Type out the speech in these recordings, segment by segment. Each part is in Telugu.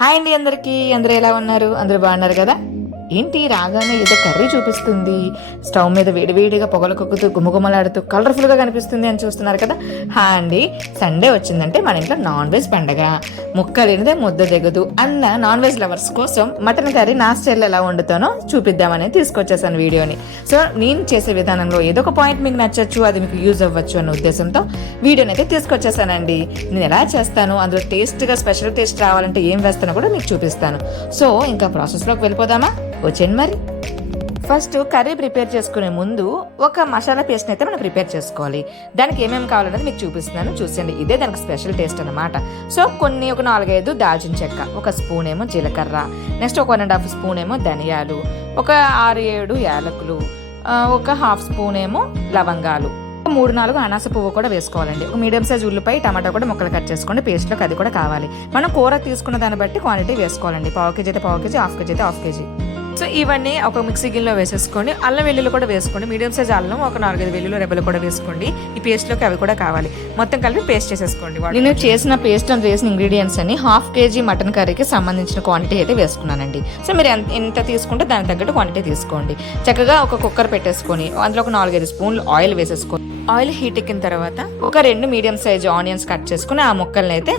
హాయ్ అండి అందరికీ. అందరూ ఎలా ఉన్నారు? అందరూ బాగున్నారు కదా? ఏంటి రాగానే ఏదో కర్రీ చూపిస్తుంది, స్టవ్ మీద వేడివేడిగా పొగలు కొక్కుతూ గుమగుమలాడుతూ కలర్ఫుల్గా కనిపిస్తుంది అని చూస్తున్నారు కదా. హా అండి, సండే వచ్చిందంటే మన ఇంట్లో నాన్ వెజ్ పండగ. ముక్క లేనిదే ముద్ద దిగదు అన్న నాన్ వెజ్ లవర్స్ కోసం మటన్ కర్రీ నా స్టైల్ ఎలా వండుతానో చూపిద్దామని తీసుకొచ్చేసాను వీడియోని. సో నేను చేసే విధానంలో ఏదో ఒక పాయింట్ మీకు నచ్చచ్చు, అది మీకు యూజ్ అవ్వచ్చు అన్న ఉద్దేశంతో వీడియోని అయితే తీసుకొచ్చేసానండి. నేను ఎలా చేస్తాను, అందులో టేస్ట్గా స్పెషల్ టేస్ట్ రావాలంటే ఏం వేస్తానో కూడా మీకు చూపిస్తాను. సో ఇంకా ప్రాసెస్లోకి వెళ్ళిపోదామా? వచ్చేయండి మరి. ఫస్ట్ కర్రీ ప్రిపేర్ చేసుకునే ముందు ఒక మసాలా పేస్ట్ని అయితే మనం ప్రిపేర్ చేసుకోవాలి. దానికి ఏమేమి కావాలనేది మీకు చూపిస్తున్నాను, చూసేయండి. ఇదే దానికి స్పెషల్ టేస్ట్ అనమాట. సో ఒక 4-5 దాల్చిన చెక్క, ఒక స్పూన్ ఏమో జీలకర్ర, నెక్స్ట్ ఒక 1.5 స్పూన్ ఏమో ధనియాలు, ఒక 6-7 యాలకులు, ఒక 1/2 స్పూన్ ఏమో లవంగాలు, 3-4 అనాస పువ్వు కూడా వేసుకోవాలండి. ఒక మీడియం సైజ్ ఉల్లిపాయ, టమాటా కూడా ముక్కలు కట్ చేసుకోండి. పేస్ట్లోకి అది కూడా కావాలి. మనం కూర తీసుకున్న దాన్ని బట్టి క్వాంటిటీ వేసుకోవాలండి. 1/2 కేజీ అయితే 1/2 కేజీ, 1/2 కేజీ అయితే 1/2 కేజీ. సో ఇవన్నీ ఒక మిక్సీ గిన్నెలో వేసేసుకోండి. అల్లం వెల్లుల్లి కూడా వేసుకోండి. మీడియం సైజ్ అల్లం, ఒక 4-5 వెల్లుల్లి రెబ్బలు కూడా వేసుకోండి. ఈ పేస్ట్లోకి అవి కూడా కావాలి. మొత్తం కలిపి పేస్ట్ చేసేసుకోండి. నేను చేసిన పేస్ట్ అండ్ వేసిన ఇంగ్రీడియంట్స్ అన్ని 1/2 కేజీ మటన్ కర్రీకి సంబంధించిన క్వాంటిటీ అయితే వేసుకున్నానండి. సో మీరు ఎంత తీసుకుంటే దానికి తగ్గట్టు క్వాంటిటీ తీసుకోండి. చక్కగా ఒక కుక్కర్ పెట్టేసుకొని అందులో ఒక 4-5 స్పూన్లు ఆయిల్ వేసేసుకోండి. ఆయిల్ హీట్ ఎక్కిన తర్వాత ఒక 2 మీడియం సైజ్ ఆనియన్స్ కట్ చేసుకుని ఆ ముక్కల్ని అయితే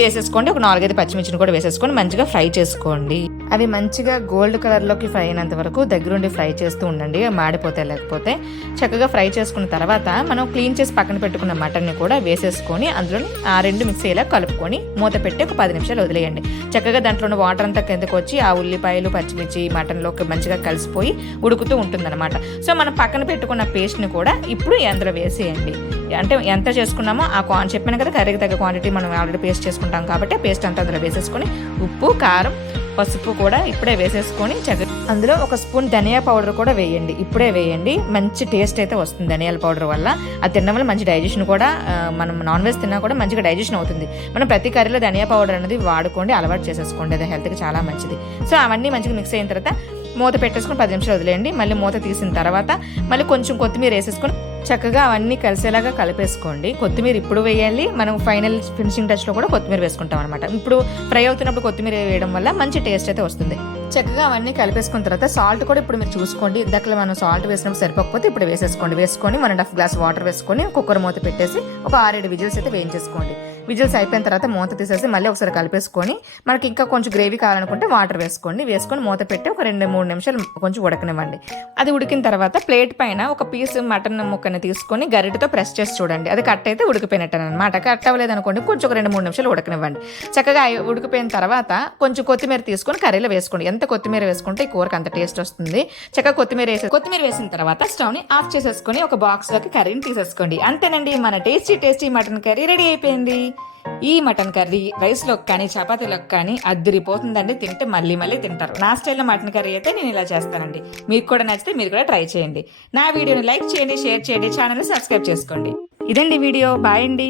వేసేసుకోండి. ఒక 4-5 పచ్చిమిర్చిని కూడా వేసేసుకొని మంచిగా ఫ్రై చేసుకోండి. అవి మంచిగా గోల్డ్ కలర్లోకి ఫ్రై అయినంత వరకు దగ్గరుండి ఫ్రై చేస్తూ ఉండండి, మాడిపోతే. లేకపోతే చక్కగా ఫ్రై చేసుకున్న తర్వాత మనం క్లీన్ చేసి పక్కన పెట్టుకున్న మటన్ని కూడా వేసేసుకొని అందులో ఆ 2 మిక్స్ అయ్యేలా కలుపుకొని మూత పెట్టి ఒక 10 నిమిషాలు వదిలేయండి. చక్కగా దాంట్లో ఉన్న వాటర్ అంతా కిందకు వచ్చి ఆ ఉల్లిపాయలు పచ్చిమిర్చి మటన్లోకి మంచిగా కలిసిపోయి ఉడుకుతూ ఉంటుందన్నమాట. సో మనం పక్కన పెట్టుకున్న పేస్ట్ని కూడా ఇప్పుడు అందులో వేసేయండి. అంటే ఎంత చేసుకున్నామో ఆ చెప్పాను కదా, కర్రీకి తగ్గ క్వాంటిటీ మనం ఆల్రెడీ పేస్ట్ చేసుకుంటాం కాబట్టి పేస్ట్ అంతా అందులో వేసేసుకొని ఉప్పు, కారం, పసుపు కూడా ఇప్పుడే వేసేసుకొని అందులో ఒక స్పూన్ ధనియా పౌడర్ కూడా వేయండి. ఇప్పుడే వేయండి, మంచి టేస్ట్ అయితే వస్తుంది ధనియాల పౌడర్ వల్ల. అది తినడం వల్ల మంచి డైజెషన్ కూడా, మనం నాన్ వెజ్ తిన్నా కూడా మంచిగా డైజెషన్ అవుతుంది. మనం ప్రతి కర్రీలో ధనియా పౌడర్ అనేది వాడుకోండి, అలవాటు చేసేసుకోండి, అది హెల్త్కి చాలా మంచిది. సో అవన్నీ మంచిగా మిక్స్ అయిన తర్వాత మూత పెట్టేసుకొని 10 నిమిషాలు వదిలేయండి. మళ్ళీ మూత తీసిన తర్వాత మళ్ళీ కొంచెం కొత్తిమీర వేసేసుకొని చక్కగా అవన్నీ కలిసేలాగా కలిపేసుకోండి. కొత్తిమీర ఇప్పుడు వేయాలి, మనం ఫైనల్ ఫినిషింగ్ టచ్లో కూడా కొత్తిమీర వేసుకుంటాం అనమాట. ఇప్పుడు ఫ్రై అవుతున్నప్పుడు కొత్తిమీర వేయడం వల్ల మంచి టేస్ట్ అయితే వస్తుంది. చక్కగా అవన్నీ కలిపేసుకున్న తర్వాత సాల్ట్ కూడా ఇప్పుడు మీరు చూసుకోండి. ఇందాక మనం సాల్ట్ వేసినప్పుడు సరిపోకపోతే ఇప్పుడు వేసేసుకోండి. వేసుకొని 1.5 గ్లాస్ వాటర్ వేసుకొని కుక్కర్ మూత పెట్టేసి ఒక 6-7 విజిల్స్ అయితే వేయించేసుకోండి. విజిల్స్ అయిపోయిన తర్వాత మూత తీసేసి మళ్ళీ ఒకసారి కలిపేసుకొని మనకి ఇంకా కొంచెం గ్రేవీ కావాలనుకుంటే వాటర్ వేసుకోండి. వేసుకొని మూత పెట్టి ఒక 2-3 నిమిషాలు కొంచెం ఉడకనివ్వండి. అది ఉడికిన తర్వాత ప్లేట్ పైన ఒక పీస్ మటన్ ముక్కని తీసుకొని గరిటతో ప్రెస్ చేసి చూడండి. అది కట్ అయితే ఉడికిపోయినట్టు అనమాట. కట్ అవ్వలేదు అనుకోండి, కొంచెం ఒక 2-3 నిమిషాలు ఉడకనివ్వండి. చక్కగా ఉడికిపోయిన తర్వాత కొంచెం కొత్తిమీర తీసుకొని కర్రీలో వేసుకోండి. ఎంత కొత్తిమీర వేసుకుంటే ఈ కూరకు అంత టేస్ట్ వస్తుంది. చక్కగా కొత్తిమీర వేసిన తర్వాత స్టవ్ ని ఆఫ్ చేసేసుకొని ఒక బాక్స్ లోకి కర్రీని తీసేసుకోండి. అంతేనండి, మన టేస్టీ మటన్ కర్రీ రెడీ అయిపోయింది. ఈ మటన్ కర్రీ రైస్లోకి కానీ చపాతీలోకి కానీ అద్దరిపోతుందండి. తింటే మళ్ళీ తింటారు. నా స్టైల్లో మటన్ కర్రీ అయితే నేను ఇలా చేస్తానండి. మీకు కూడా నచ్చితే మీరు కూడా ట్రై చేయండి. నా వీడియోని లైక్ చేయండి, షేర్ చేయండి, ఛానల్ని సబ్స్క్రైబ్ చేసుకోండి. ఇదండి వీడియో. బాయ్ అండి.